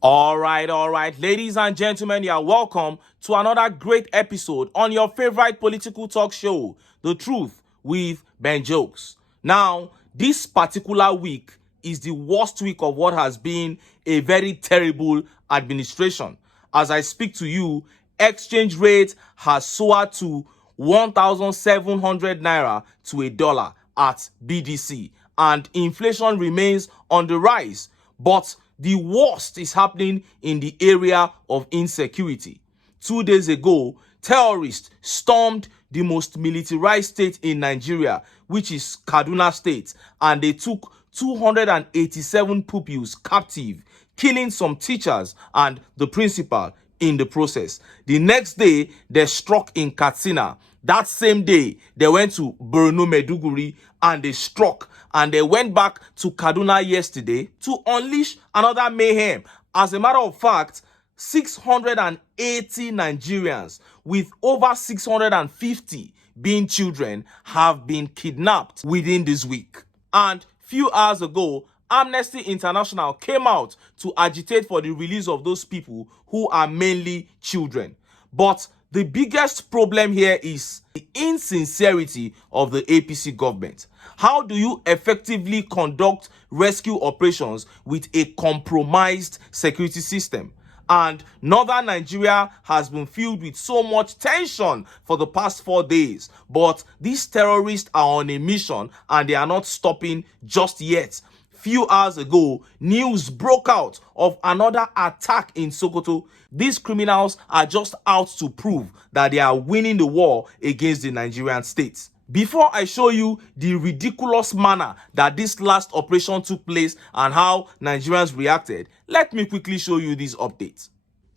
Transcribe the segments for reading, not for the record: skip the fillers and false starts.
All right, ladies and gentlemen, you are welcome to another great episode on your favorite political talk show, The Truth with Ben Jokes. Now, this particular week is the worst week of what has been a very terrible administration. As I speak to you, exchange rate has soared to 1,700 naira to a dollar at BDC, and inflation remains on the rise. But the worst is happening in the area of insecurity. 2 days ago, terrorists stormed the most militarized state in Nigeria, which is Kaduna State, and they took 287 pupils captive, killing some teachers and the principal in the process. The next day, they struck in Katsina. That same day, they went to Borno Maiduguri and they struck, and they went back to Kaduna yesterday to unleash another mayhem. As a matter of fact, 680 Nigerians, with over 650 being children, have been kidnapped within this week. And few hours ago, Amnesty International came out to agitate for the release of those people who are mainly children. But the biggest problem here is the insincerity of the APC government. How do you effectively conduct rescue operations with a compromised security system? And northern Nigeria has been filled with so much tension for the past 4 days. But these terrorists are on a mission and they are not stopping just yet. Few hours ago, news broke out of another attack in Sokoto. These criminals are just out to prove that they are winning the war against the Nigerian state. Before I show you the ridiculous manner that this last operation took place and how Nigerians reacted, let me quickly show you these updates.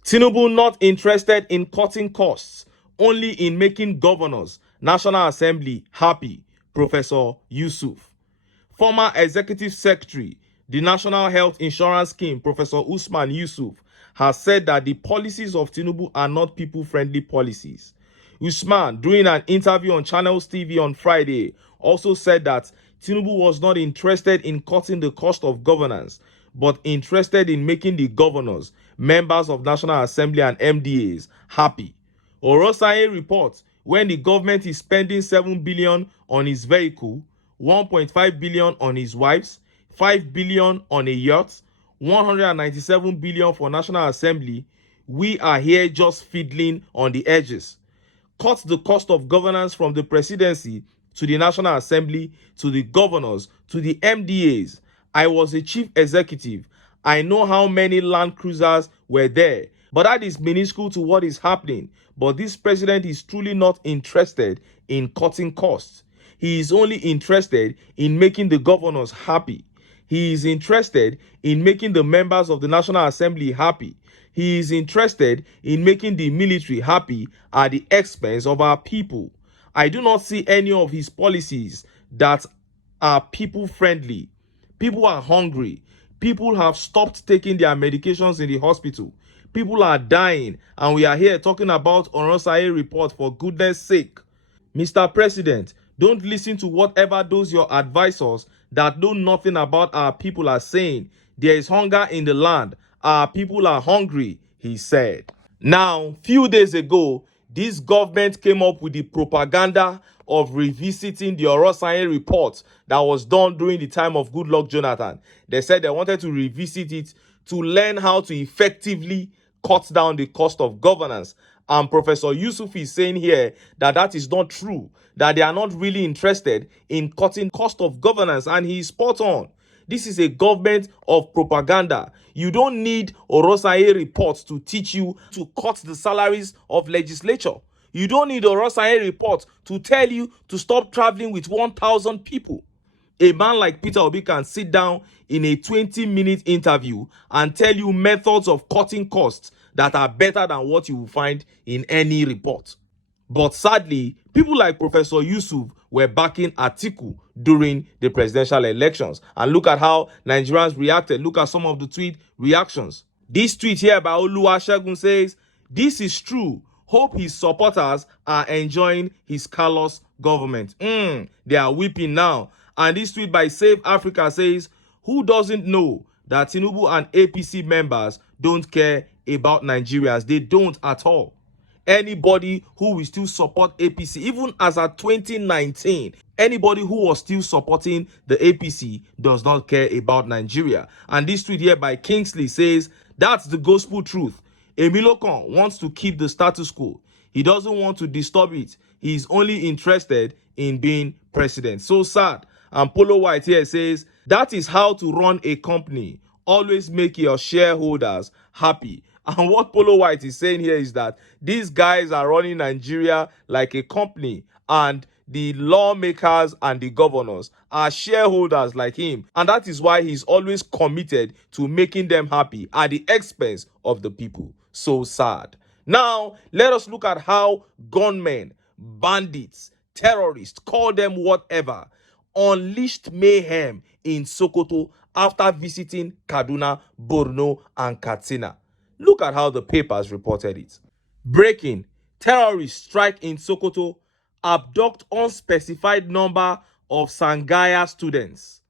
TINUBU not interested in cutting costs, only in making governors, National Assembly happy, Professor Yusuf. Former Executive Secretary, the National Health Insurance Scheme, Professor Usman Yusuf, has said that the policies of TINUBU are not people-friendly policies. Usman, during an interview on Channels TV on Friday, also said that TINUBU was not interested in cutting the cost of governance, but interested in making the governors, members of National Assembly and MDAs happy. Orosaye reports when the government is spending 7 billion on his vehicle, 1.5 billion on his wives, 5 billion on a yacht, 197 billion for National Assembly, we are here just fiddling on the edges. Cut the cost of governance from the presidency to the National Assembly to the governors to the MDAs. I was a chief executive. I know how many land cruisers were there, but that is minuscule to what is happening. But this president is truly not interested in cutting costs. He is only interested in making the governors happy. He is interested in making the members of the National Assembly happy. He is interested in making the military happy at the expense of our people. I do not see any of his policies that are people-friendly. People are hungry. People have stopped taking their medications in the hospital. People are dying, and we are here talking about Orosaye report, for goodness sake. Mr. President, don't listen to whatever those your advisors that know nothing about our people are saying. There is hunger in the land. Our people are hungry, he said. Now, few days ago, this government came up with the propaganda of revisiting the Orosaye report that was done during the time of Goodluck Jonathan. They said they wanted to revisit it to learn how to effectively cut down the cost of governance. And Professor Yusuf is saying here that that is not true, that they are not really interested in cutting cost of governance, and he is spot on. This is a government of propaganda. You don't need Orosaye reports to teach you to cut the salaries of legislature. You don't need Orosaye reports to tell you to stop traveling with 1,000 people. A man like Peter Obi can sit down in a 20-minute interview and tell you methods of cutting costs that are better than what you will find in any report. But sadly, people like Professor Yusuf were backing Atiku during the presidential elections. And look at how Nigerians reacted. Look at some of the tweet reactions. This tweet here by Oluwasegun says, "This is true. Hope his supporters are enjoying his callous government." They are weeping now. And this tweet by Save Africa says, "Who doesn't know that TINUBU and APC members don't care about Nigerians. They don't at all. Anybody who will still support APC, even as at 2019, anybody who was still supporting the APC does not care about Nigeria. And this tweet here by Kingsley says, that's the gospel truth. Emilokon wants to keep the status quo. He doesn't want to disturb it. He's only interested in being president. So sad. And Polo White here says, that is how to run a company. Always make your shareholders happy. And what Polo White is saying here is that these guys are running Nigeria like a company, and the lawmakers and the governors are shareholders like him. And that is why he's always committed to making them happy at the expense of the people. So sad. Now, let us look at how gunmen, bandits, terrorists, call them whatever, unleashed mayhem in Sokoto after visiting Kaduna, Borno, and Katsina. Look at how the papers reported it. Breaking: terrorists strike in Sokoto, abduct unspecified number of Sangaya students.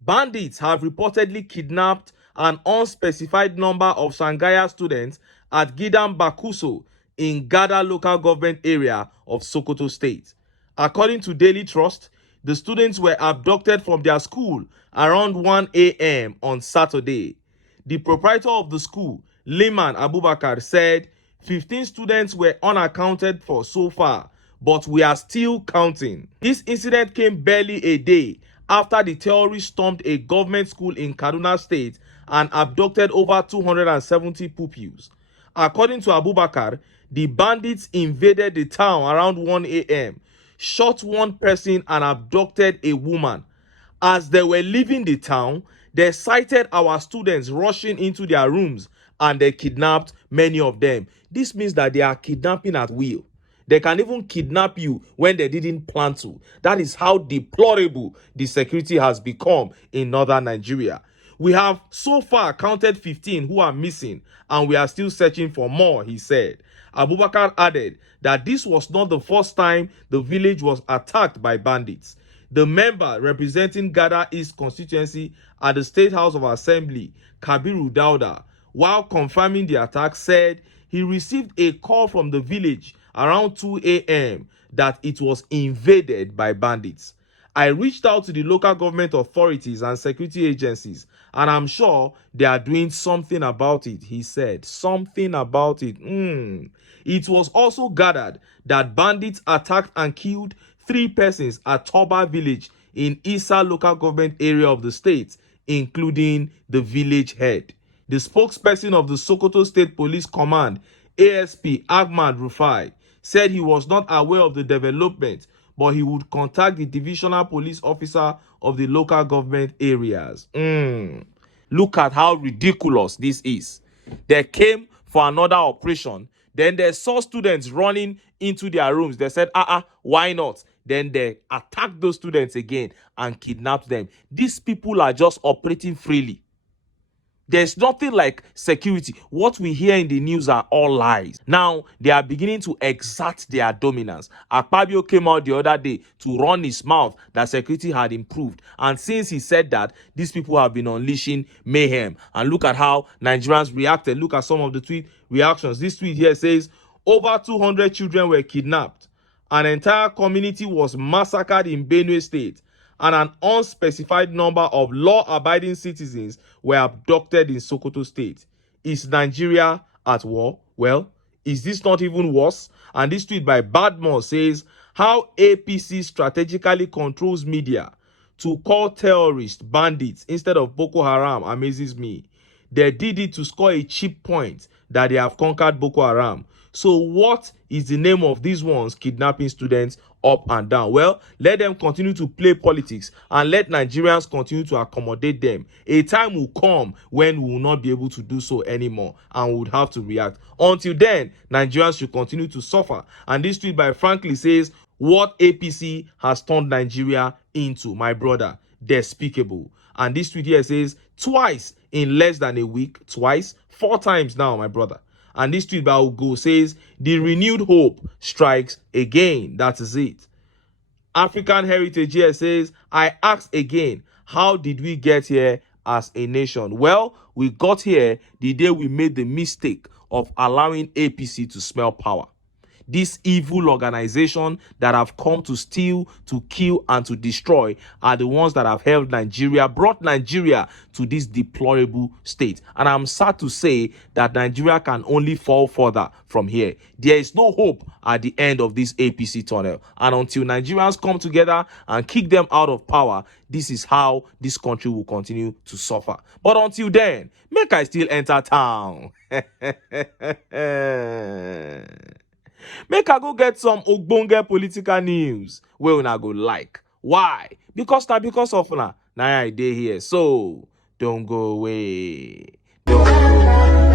Bandits have reportedly kidnapped an unspecified number of Sangaya students at Gidan Bakuso in Gada local government area of Sokoto State. According to Daily Trust, the students were abducted from their school around 1 a.m. on Saturday. The proprietor of the school, Liman Abubakar, said 15 students were unaccounted for so far, but we are still counting. This incident came barely a day after the terrorists stormed a government school in Kaduna State and abducted over 270 pupils. According to Abubakar, the bandits invaded the town around 1 a.m., shot one person and abducted a woman. As they were leaving the town, they sighted our students rushing into their rooms and they kidnapped many of them. This means that they are kidnapping at will. They can even kidnap you when they didn't plan to. That is how deplorable the security has become in northern Nigeria. We have so far counted 15 who are missing, and we are still searching for more, he said. Abubakar added that this was not the first time the village was attacked by bandits. The member representing Gada East constituency at the State House of Assembly, Kabiru Dauda, while confirming the attack, said he received a call from the village around 2 a.m. that it was invaded by bandits. I reached out to the local government authorities and security agencies, and I'm sure they are doing something about it, he said. Something about it. It was also gathered that bandits attacked and killed 3 persons at Toba village in Isa local government area of the state, including the village head. The spokesperson of the Sokoto State Police Command, ASP Ahmad Rufai, said he was not aware of the development, but he would contact the divisional police officer of the local government areas. Look at how ridiculous this is. They came for another operation. Then they saw students running into their rooms. They said, why not? Then they attacked those students again and kidnapped them. These people are just operating freely. There's nothing like security. What we hear in the news are all lies. Now, they are beginning to exert their dominance. Akpabio came out the other day to run his mouth that security had improved. And since he said that, these people have been unleashing mayhem. And look at how Nigerians reacted. Look at some of the tweet reactions. This tweet here says, over 200 children were kidnapped. An entire community was massacred in Benue State, and an unspecified number of law-abiding citizens were abducted in Sokoto State. Is Nigeria at war? Well, is this not even worse? And this tweet by Badmore says, how APC strategically controls media to call terrorists bandits instead of Boko Haram amazes me. They did it to score a cheap point that they have conquered Boko Haram. So what is the name of these ones kidnapping students up and down? Well, let them continue to play politics and let Nigerians continue to accommodate them. A time will come when we will not be able to do so anymore and we would have to react. Until then, Nigerians should continue to suffer. And this tweet by Frankly says, what APC has turned Nigeria into, my brother, despicable. And this tweet here says, twice in less than a week, 4 times now, my brother. And this tweet by Ugo says, the renewed hope strikes again. That is it. African Heritage here says, I ask again, how did we get here as a nation? Well, we got here the day we made the mistake of allowing APC to smell power. This evil organization that have come to steal, to kill, and to destroy are the ones that have held Nigeria, brought Nigeria to this deplorable state. And I'm sad to say that Nigeria can only fall further from here. There is no hope at the end of this APC tunnel. And until Nigerians come together and kick them out of power, this is how this country will continue to suffer. But until then, make I still enter town. Make I go get some ogbonge political news wey una go like. Why? Because of una. Now I dey here. So don't go away. Don't go away.